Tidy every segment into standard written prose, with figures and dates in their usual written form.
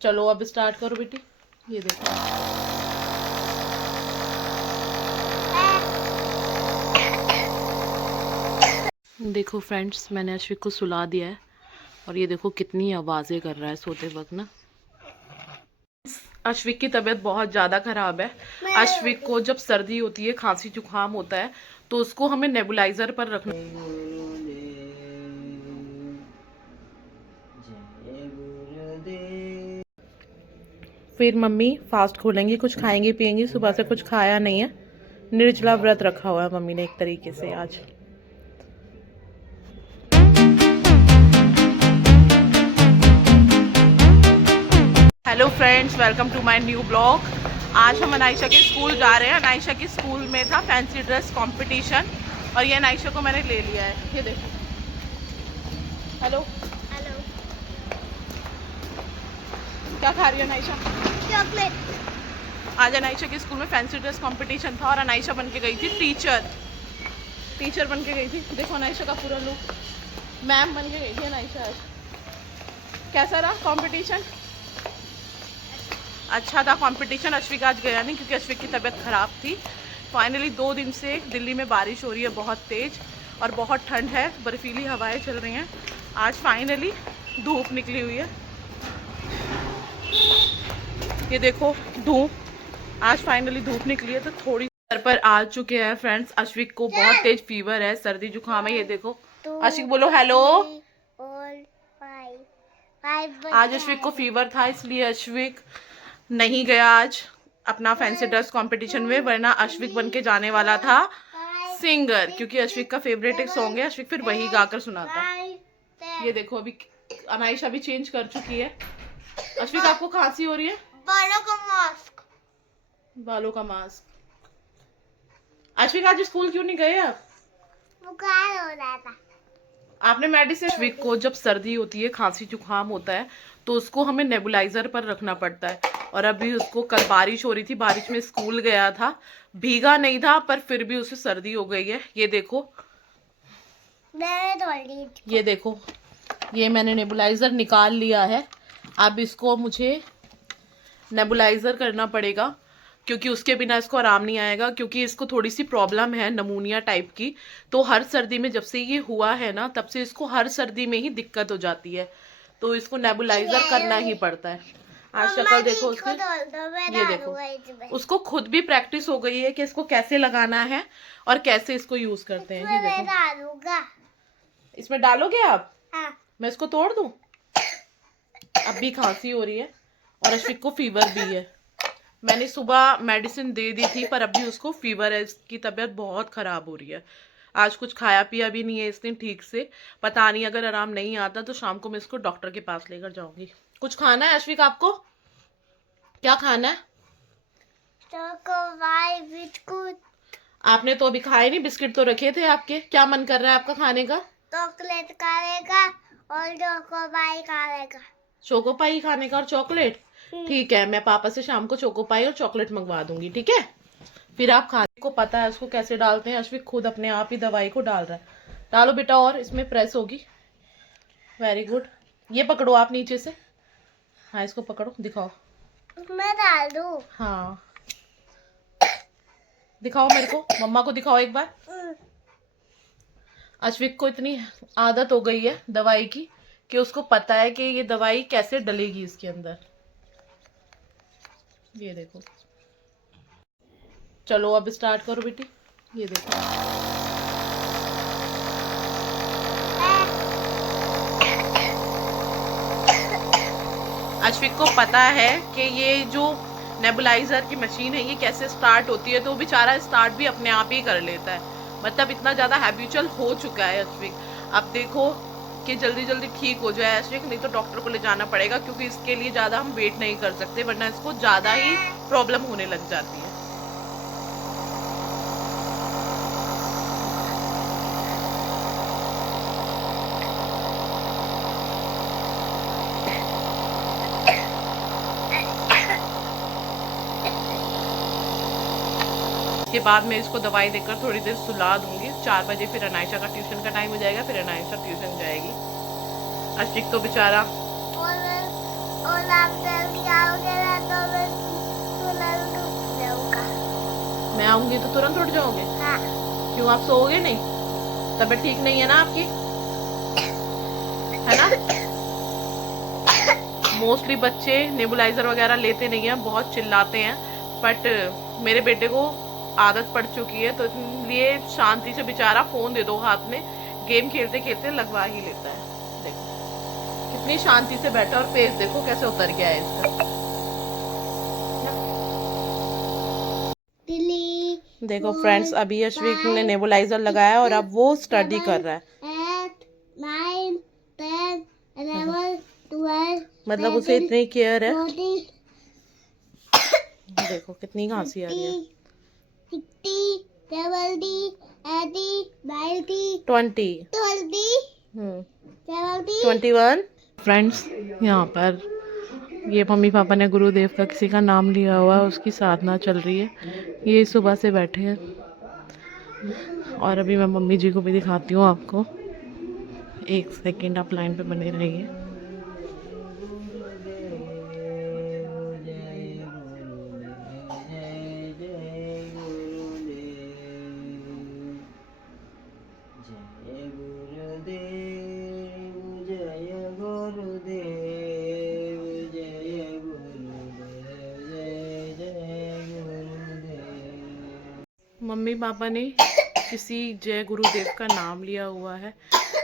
चलो अब स्टार्ट करो बेटी। ये देखो, देखो फ्रेंड्स, मैंने अश्विक को सुला दिया है और ये देखो कितनी आवाज़ें कर रहा है सोते वक्त ना। अश्विक की तबीयत बहुत ज़्यादा ख़राब है। अश्विक को जब सर्दी होती है, खांसी जुकाम होता है, तो उसको हमें नेबुलाइजर पर रखना। फिर मम्मी फास्ट खोलेंगी, कुछ खाएंगी पिएंगी। सुबह से कुछ खाया नहीं है, निर्जला व्रत रखा हुआ है मम्मी ने एक तरीके से आज। Hello friends, welcome to my new blog. आज हम अनायशा के स्कूल जा रहे हैं। अनायशा के स्कूल में था फैंसी ड्रेस कंपटीशन और ये अनायशा को मैंने ले लिया है। ये देखो। Hello hello. क्या खा रही है अनायशा? चॉकलेट। आज अनायशा के स्कूल में फैंसी ड्रेस कंपटीशन था और अनायशा बन के गई थी टीचर बन के गई थी। देखो अनायशा का पूरा लुक, मैम बन के गई थी अनायशा आज। कैसा रहा कंपटीशन? अच्छा था कंपटीशन। अश्विक आज गया नहीं क्योंकि अश्विक की तबीयत ख़राब थी। फाइनली 2 दिन से दिल्ली में बारिश हो रही है बहुत तेज़ और बहुत ठंड है, बर्फीली हवाएं चल रही हैं। आज फाइनली धूप निकली हुई है। ये देखो धूप, आज फाइनली धूप निकली है तो थोड़ी घर पर आ चुके हैं फ्रेंड्स। अश्विक को बहुत तेज फीवर है, सर्दी जुकाम है। ये देखो अश्विक बोलो हेलो। आज अश्विक को फीवर था इसलिए अश्विक नहीं गया आज अपना फैंसी ड्रेस कंपटीशन में, वरना अश्विक बन के जाने वाला था सिंगर, क्योंकि अश्विक का फेवरेट एक सॉन्ग है। अश्विक फिर वही गाकर सुनाता। ये देखो अभी अनायशा भी चेंज कर चुकी है। अश्विक आपको खांसी हो रही है? बालों का मास्क। अश्विक आज स्कूल क्यों नहीं गए आप? बुखार हो रहा था। आपने मेडिसिन। अश्विक को जब सर्दी होती है, खांसी जुकाम होता है, तो उसको हमें नेबुलाइजर पर रखना पड़ता है। और अभी उसको कल बारिश हो रही थी, बारिश में स्कूल गया था, भीगा नहीं था पर फिर भी उसे सर्दी हो गई है। ये देखो, ये देखो, ये मैंने नेबुलाइजर निकाल लिया है। अब इसको मुझे नेबुलाइजर करना पड़ेगा क्योंकि उसके बिना इसको आराम नहीं आएगा, क्योंकि इसको थोड़ी सी प्रॉब्लम है नमूनिया टाइप की। तो हर सर्दी में जब से ये हुआ है ना, तब से इसको हर सर्दी में ही दिक्कत हो जाती है, तो इसको नेबुलाइजर करना ही पड़ता है। आज शक्ल देखो उसकी, ये देखो, उसको खुद भी प्रैक्टिस हो गई है कि इसको कैसे लगाना है और कैसे इसको यूज करते हैं। ये देखो, इसमें डालोगे आप? हाँ। मैं इसको तोड़ दूं? अब भी खांसी हो रही है और अश्विक को फीवर भी है। मैंने सुबह मेडिसिन दे दी थी पर अभी उसको फीवर है, इसकी तबीयत बहुत ख़राब हो रही है। आज कुछ खाया पिया भी नहीं है इसने ठीक से। पता नहीं, अगर आराम नहीं आता तो शाम को मैं इसको डॉक्टर के पास लेकर जाऊंगी। कुछ खाना है अश्विक आपको? क्या खाना है? बिस्कुट। आपने तो अभी खाए नहीं, बिस्किट तो रखे थे आपके। क्या मन कर रहा है आपका खाने का? चॉकलेट खाएगा और चोकोपाई खाएगा। चोकोपाई खाने का और चॉकलेट? ठीक है, मैं पापा से शाम को चोकोपाई और चॉकलेट मंगवा दूंगी, ठीक है? फिर आप खाने को पता है उसको कैसे डालते हैं। अश्विक खुद अपने आप ही दवाई को डाल रहा है। डालो बेटा, और इसमें प्रेस होगी। Very good. ये पकड़ो आप नीचे से। हाँ, इसको पकड़ो, दिखाओ। मैं डाल दूं? हाँ, दिखाओ मेरे को, मम्मा को दिखाओ एक बार। अश्विक को इतनी आदत हो गई है दवाई की कि उसको पता है कि ये दवाई कैसे डलेगी इसके अंदर। ये देखो, चलो अब स्टार्ट करो बेटी। ये देखो, अश्विक को पता है कि ये जो नेबुलाइजर की मशीन है ये कैसे स्टार्ट होती है, तो बेचारा स्टार्ट भी अपने आप ही कर लेता है। मतलब इतना ज़्यादा हैबिचुअल हो चुका है अश्विक। अब देखो कि जल्दी जल्दी ठीक हो जाए अश्विक, नहीं तो डॉक्टर को ले जाना पड़ेगा, क्योंकि इसके लिए ज़्यादा हम वेट नहीं कर सकते, वरना इसको ज़्यादा ही प्रॉब्लम होने लग जाती है। के बाद मैं इसको दवाई देकर थोड़ी देर सुला दूंगी। 4 बजे फिर अनायशा का ट्यूशन का टाइम हो जाएगा, फिर अनायशा ट्यूशन जाएगी। अश्विक तो बेचारा और आप जाओगे ना तो मैं तुरंत उठ जाऊंगा। मैं आऊंगी तो तुरंत उठ जाओगे? हाँ। क्यों, आप सोओगे नहीं? तबीयत ठीक नहीं है ना आपकी, है ना? मोस्टली बच्चे नेबुलाइजर वगैरह लेते नहीं हैं, बहुत चिल्लाते हैं, बट मेरे बेटे को आदत पड़ चुकी है, तो इसलिए शांति से बेचारा फोन दे दो हाथ में, गेम खेलते खेलते लगवा ही लेता है। देखो कितनी शांति से बैठा, और फेस देखो कैसे उतर गया है इसका। देखो फ्रेंड्स, अभी अश्विक ने नेबुलाइजर लगाया और अब वो स्टडी कर रहा है। 8, 9, 10, 11, 12, मतलब उसे इतनी केयर है। देखो कितनी खांसी आ रही है। 60, 70, 80, 90, 20, 21। फ्रेंड्स, यहाँ पर ये मम्मी पापा ने गुरुदेव का किसी का नाम लिया हुआ है, उसकी साधना चल रही है। ये सुबह से बैठे हैं, और अभी मैं मम्मी जी को भी दिखाती हूँ आपको। एक सेकंड आप लाइन पे बने रहिए। मम्मी पापा ने किसी जय गुरुदेव का नाम लिया हुआ है,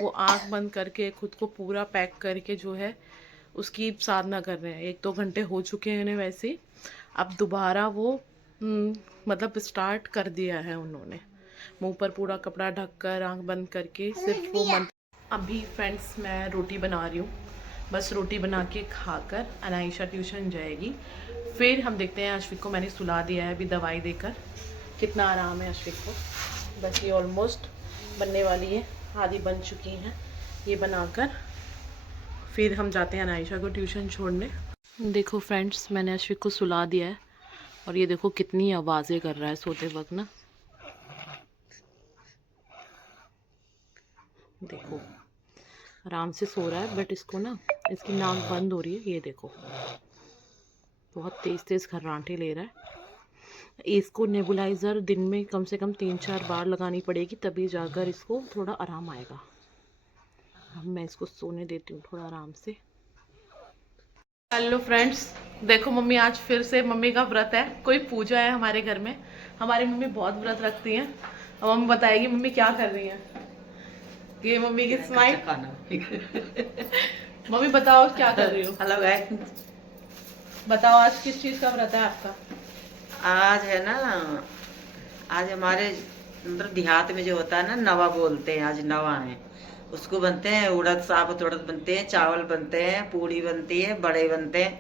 वो आंख बंद करके खुद को पूरा पैक करके जो है उसकी साधना कर रहे हैं। 1-2 घंटे हो चुके हैं इन्हें वैसे, अब दोबारा वो मतलब स्टार्ट कर दिया है उन्होंने। मुंह पर पूरा कपड़ा ढककर आंख बंद करके सिर्फ वो मंत्र। अभी फ्रेंड्स मैं रोटी बना रही हूँ, बस रोटी बना के खाकर अनाइशा ट्यूशन जाएगी, फिर हम देखते हैं। अश्विक को मैंने सुला दिया है अभी दवाई देकर, कितना आराम है अश्विक को। बस ये ऑलमोस्ट बनने वाली है, आधी बन चुकी हैं। ये बनाकर फिर हम जाते हैं अनाइशा को ट्यूशन छोड़ने। देखो फ्रेंड्स, मैंने अश्विक को सुला दिया है, और ये देखो कितनी आवाज़ें कर रहा है सोते वक्त ना। देखो आराम से सो रहा है, बट इसको ना इसकी नाक बंद हो रही है। ये देखो बहुत तेज़ तेज़ खर्राटे ले रहा है। इसको नेबुलाइज़र दिन में कम से कम 3-4 बार लगानी पड़ेगी, तभी जाकर इसको थोड़ा आराम आएगा। अब मैं इसको सोने देती हूँ थोड़ा आराम से। हेलो फ्रेंड्स, देखो मम्मी आज फिर से, मम्मी का व्रत है, कोई पूजा है हमारे घर में। हमारी मम्मी बहुत व्रत रखती हैं। अब मम्मी बताएगी मम्मी क्या कर रही हैं। ये मम्मी की स्माइल। मम्मी बताओ क्या कर रही हो। हेलो गाइस, बताओ आज किस चीज़ का व्रत है आपका। आज है ना, आज हमारे मतलब देहात में जो होता है ना, नवा बोलते हैं। आज नवा है, उसको बनते हैं उड़द, साबुत उड़द बनते हैं, चावल बनते हैं, पूड़ी बनती है, बड़े बनते हैं,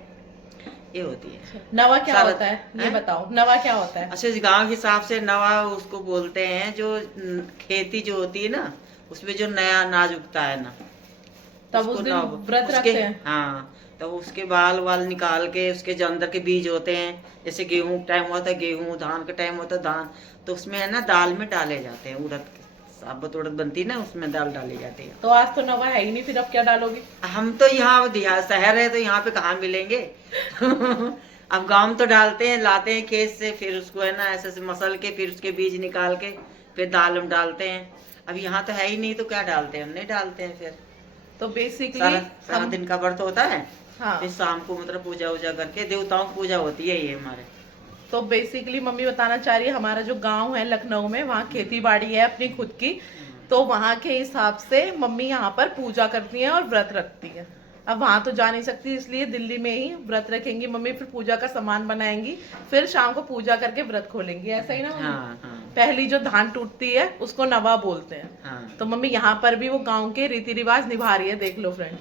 ये होती है। नवा क्या सारा- होता है ये हैं? बताओ, नवा क्या होता है। अच्छा, गांव के हिसाब से नवा उसको बोलते हैं, जो खेती जो होती है ना, उसमें जो नया अनाज उगता है ना, तब उस उसको दिन नव- व्रत उसके- रखते हैं। हाँ, तो उसके बाल वाल निकाल के, उसके जो अंदर के बीज होते हैं, जैसे गेहूं टाइम होता है गेहूं, धान का टाइम होता है धान, तो उसमें है ना दाल में डाले जाते हैं। उड़द साबुत उड़द बनती है ना, उसमें दाल डाली जाती है। तो आज तो नवा है ही नहीं, फिर अब क्या डालोगे। हम तो यहाँ शहर है, तो यहाँ पे कहाँ मिलेंगे। अब गांव में तो डालते हैं, लाते हैं खेत से, फिर उसको है ना ऐसे ऐसे मसल के, फिर उसके बीज निकाल के फिर दाल में डालते हैं। अब यहाँ तो है ही नहीं, तो क्या डालते हैं, हम नहीं डालते हैं। फिर तो बेसिकली सारा दिन का व्रत होता है, हाँ, फिर शाम को मतलब पूजा वूजा करके, देवताओं की पूजा होती है ये हमारे। तो बेसिकली मम्मी बताना चाह रही है, हमारा जो गांव है लखनऊ में, वहाँ खेती बाड़ी है अपनी खुद की, तो वहाँ के हिसाब से मम्मी यहाँ पर पूजा करती हैं और व्रत रखती है। अब वहाँ तो जा नहीं सकती, इसलिए दिल्ली में ही व्रत रखेंगी मम्मी, फिर पूजा का सामान बनाएंगी, फिर शाम को पूजा करके व्रत खोलेंगी, ऐसा ही ना मम्मी? हाँ, हाँ, पहली जो धान टूटती है उसको नवा बोलते हैं। हाँ। तो मम्मी यहाँ पर भी वो गांव के रीति रिवाज निभा रही है, देख लो फ्रेंड्स,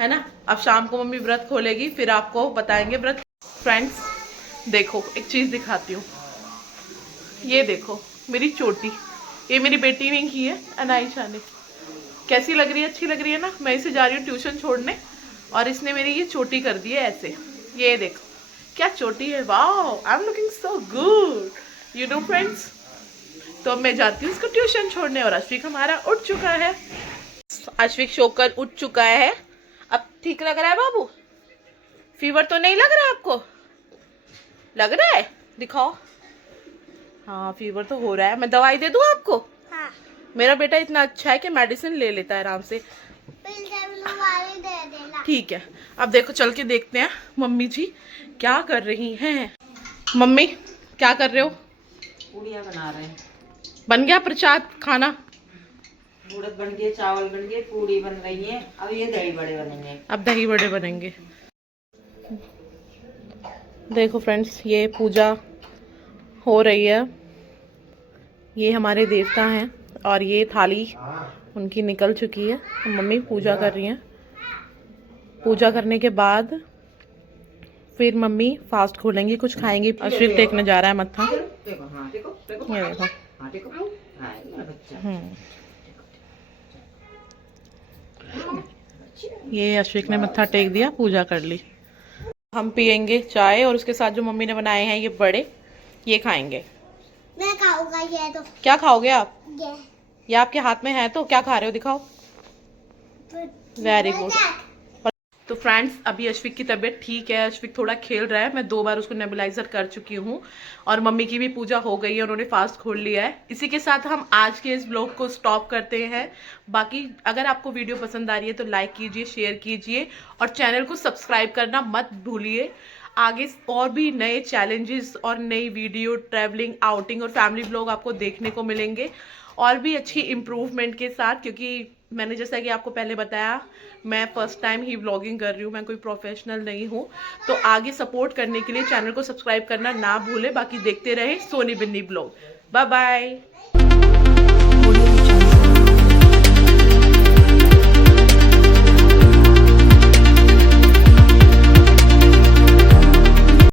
है ना। अब शाम को मम्मी व्रत खोलेगी, फिर आपको बताएंगे व्रत। फ्रेंड्स देखो एक चीज दिखाती हूँ, ये देखो मेरी चोटी, ये मेरी बेटी ने की है अनाइशा ने। कैसी लग रही है, अच्छी लग रही है ना। मैं इसे जा रही हूँ ट्यूशन छोड़ने, और इसने मेरी ये चोटी कर दी है ऐसे। ये देखो क्या चोटी है, wow I am looking so good, you know friends. तो अब मैं जाती हूँ इसको ट्यूशन छोड़ने, और अश्विक हमारा उठ चुका है। अश्विक सोकर उठ चुका है, अब ठीक लग रहा है बाबू, फीवर तो नहीं लग रहा आपको? लग रहा है? दिखाओ। हाँ फीवर तो हो रहा है। मैं दवाई दे दूँ आपको? हाँ। मेरा बेटा इतना अच्छा है कि मेडिसिन ले लेता है आराम से। दे देना। ठीक है, अब देखो चल के देखते हैं मम्मी जी क्या कर रही हैं। मम्मी क्या कर रहे हो? पूड़ियाँ बना रहे हैं। बन गया प्रसाद खाना? उड़द बन गए, चावल बन गए, पूड़ी बन रही है। अब ये दही बड़े बनेंगे। अब दही बड़े बनेंगे। देखो फ्रेंड्स, ये पूजा हो रही है। ये हमारे देवता हैं और ये थाली उनकी निकल चुकी है। मम्मी पूजा कर रही हैं। पूजा करने के बाद फिर मम्मी फास्ट खोलेंगी, कुछ खाएंगी। अश्विक टेकने जा रहा है मत्था। देखो, हाँ, देखो, देखो। ये देखो। हाँ, देखो। हाँ, ये बच्चा। ये अश्विक ने मत्था टेक दिया, पूजा कर ली। हम पियेंगे चाय और उसके साथ जो मम्मी ने बनाए हैं ये बड़े, ये खाएंगे। मैं खाऊंगा ये तो। क्या खाओगे आप? ये आपके हाथ में है तो क्या खा रहे हो? दिखाओ। Very good. तो फ्रेंड्स, अभी अश्विक की तबीयत ठीक है। अश्विक थोड़ा खेल रहा है। मैं 2 बार उसको नेबुलाइजर कर चुकी हूँ और मम्मी की भी पूजा हो गई है, उन्होंने फास्ट खोल लिया है। इसी के साथ हम आज के इस ब्लॉग को स्टॉप करते हैं। बाकी अगर आपको वीडियो पसंद आ रही है तो लाइक कीजिए, शेयर कीजिए और चैनल को सब्सक्राइब करना मत भूलिए। आगे और भी नए चैलेंजेस और नई वीडियो, ट्रैवलिंग, आउटिंग और फैमिली ब्लॉग आपको देखने को मिलेंगे और भी अच्छी इम्प्रूवमेंट के साथ, क्योंकि मैंने जैसा कि आपको पहले बताया मैं फर्स्ट टाइम ही व्लॉगिंग कर रही हूँ, मैं कोई प्रोफेशनल नहीं हूँ। तो आगे सपोर्ट करने के लिए चैनल को सब्सक्राइब करना ना भूलें। बाकी देखते रहे Soni Binni blog. Bye bye.